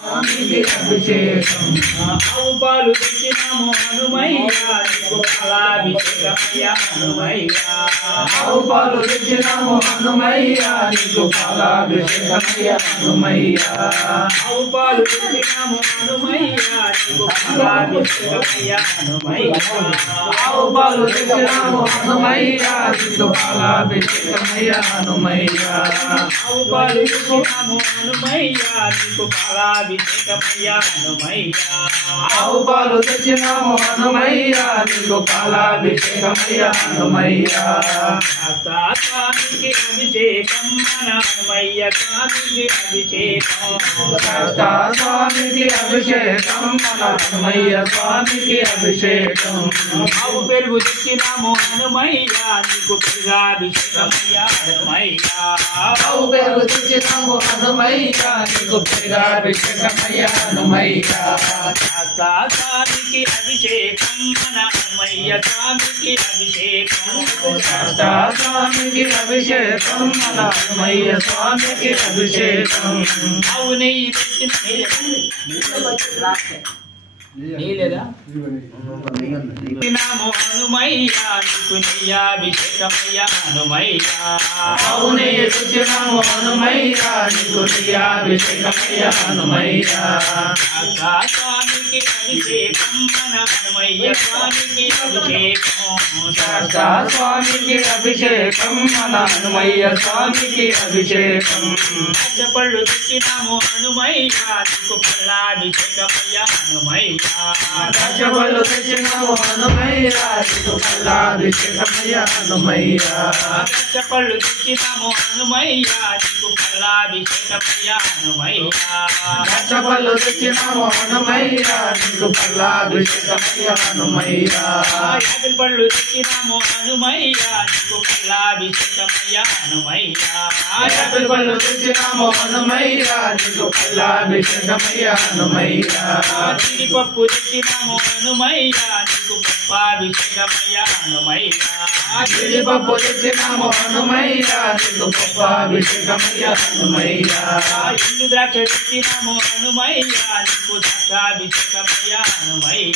స్వామికి అభిషేకం ఆవు పాలు తెచ్చినాము హనుమయ్య నీకు పాలాభిషేకమయ్య హనుమయ్య ఆవు పాలు తెచ్చినాము హనుమయ్య నీకు పాలాభిషేకమయ్య హనుమయ్య ఆవు పాలు తెచ్చినాము హనుమయ్య నీకు పాలాభిషేకమయ్య హనుమయ్య ఆవు పాలు తెచ్చినాము హనుమయ్య నీకు పాలాభిషేకమయ్య హనుమయ్య ఆవు పాలు తెచ్చినాము హనుమయ్య నీకు పాలాభిషేకమయ్య హనుమయ్య ఆవు పాలు తెచ్చినాము హనుమయ్య నీకు పాలాభిషేకమయ్య హనుమయ్య స్వామికి అభిషేకం మన హనుమయ్య స్వామికి అభిషేకం స్వామికి అభిషేకం మన హనుమయ్య స్వామికి అభిషేకం ఆవు పెరుగు తెచ్చినాము హనుమయ్య నీకు పెరుగాభిషేకమయ్య హనుమయ్య ఆవు పెరుగు తెచ్చినాము హనుమయ్య నీకు పెరుగాభిషేకమయ్య హనుమయ్య స్వామికి అభిషేకం మన హనుమయ్య స్వామికి అభిషేకం స్వామికి అభిషేకం మన హనుమయ్య స్వామికి అభిషేకం ఆవు నెయ్యి తెచ్చిన నీలేదా నాము హనుమయ్య నీకు నెయ్యాభిషేకమయ్య హనుమయ్య ఆవు నెయ్యి తెచ్చినాము హనుమయ్య నీకు నెయ్యాభిషేకమయ్య హనుమయ్య స్వామికి అభిషేకం మన హనుమయ్య స్వామికి అభిషేకం స్వామికి అభిషేకం మన హనుమయ్య స్వామికి అభిషేకం పళ్ళు తెచ్చినాము హనుమయ్య నీకు పల్లాభిషేకమయ్య హనుమయ్య పళ్ళు తెచ్చినాము హనుమయ్య నీకు పల్లాభిషేకమయ్య హనుమయ్య పళ్ళు తెచ్చినాము హనుమయ్య నీకు పల్లాభిషేకమయ్య హనుమయ్య పళ్ళు తెచ్చినాము హనుమయ్య నీకు పల్లాభిషేకమయ్య హనుమయ్య యాపిల్ పళ్ళు తెచ్చినాము హనుమయ్య నీకు పల్లాభిషేకమయ్య హనుమయ్య యాపిల్ పళ్ళు తెచ్చినాము హనుమయ్య నీకు పల్లాభిషేకమయ్య హనుమయ్య జీడిపప్పు తెచ్చినాము హనుమయ్య నీకు పప్పాభిషేకమయ్య హనుమయ్య జీడిపప్పు తెచ్చినాము హనుమయ్య నీకు పప్పాభిషేకమయ్య హనుమయ్య ఎండు ద్రాక్ష తెచ్చినాము హనుమయ్య నీకు ద్రాక్షాభిషేకమయ్య హనుమయ్య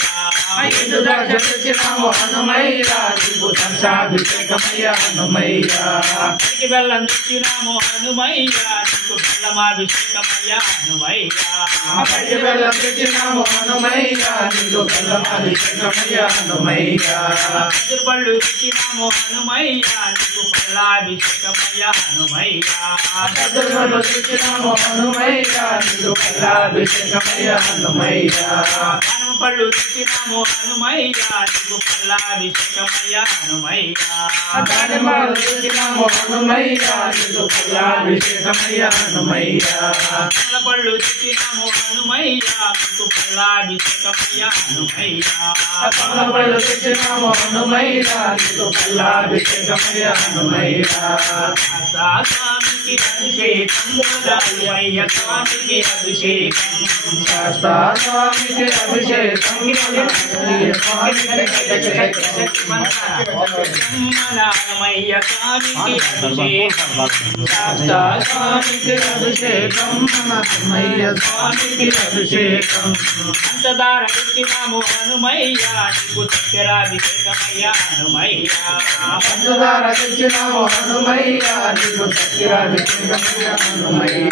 ఎండు ద్రాక్ష తెచ్చినాము హనుమయ్య నీకు ద్రాక్షాభిషేకమయ్య హనుమయ్య పరికి బెల్లం తెచ్చినాము హనుమయ్య నీకు బెల్లమాభిషేకమయ్య హనుమయ్య పరికి బెల్లం తెచ్చినాము హనుమయ్య నీకు బెల్లమాభిషేకమయ్య హనుమయ్య పళ్ళు తెచ్చినాము హనుమయ్య నీకు పల్లాభిషేకమయ్య హనుమయ్య పళ్ళు తెచ్చినాము హనుమయ్య నీకు పల్లాభిషేకమయ్య హనుమయ్య పళ్ళు తెచ్చినాము హనుమయ్య నీకు పల్లాభిషేకమయ్య హనుమయ్య దానిమ్మలు తెచ్చినాము హనుమయ్య నీకు పల్లాభిషేకమయ్య హనుమయ్య పళ్ళు తెచ్చినాము హనుమయ్య నీకు పల్లాభిషేకమయ్య హనుమయ్య పళ్ళు తెచ్చినాము హనుమయ్య నీకు పల్లాభిషేకమయ్య హనుమయ్య స్వామికి అభిషేకం హనుమయ్య స్వామికి అభిషేకం స్వామికి అభిషేకం హనుమయ్య స్వామికి అభిషేకం హనుమయ్య స్వామికి అభిషేకం పంచదార తెచ్చినాము హనుమయ్య నీకు చక్కెరాభిషేకమయ్య హనుమయ్య పంచదార తెచ్చినాము హనుమయ్య నీకు చక్కెరాభిషేకమయ్య హనుమయ్య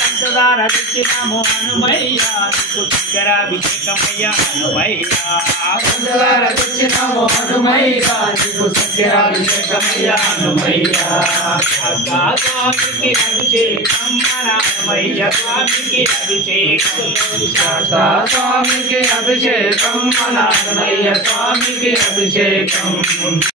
పంచదార తెచ్చినాము హనుమయ్య నీకు చక్కెరాభిషేకమయ్య హనుమయ్య పంచదార తెచ్చినాము హనుమయ్య నీకు చక్కెరాభిషేకమయ్య హనుమయ్య స్వామికి అభిషేకం మన హనుమయ్య స్వామికి అభిషేకం స్వామికి అభిషేకం మన హనుమయ్య స్వామికి అభిషేకం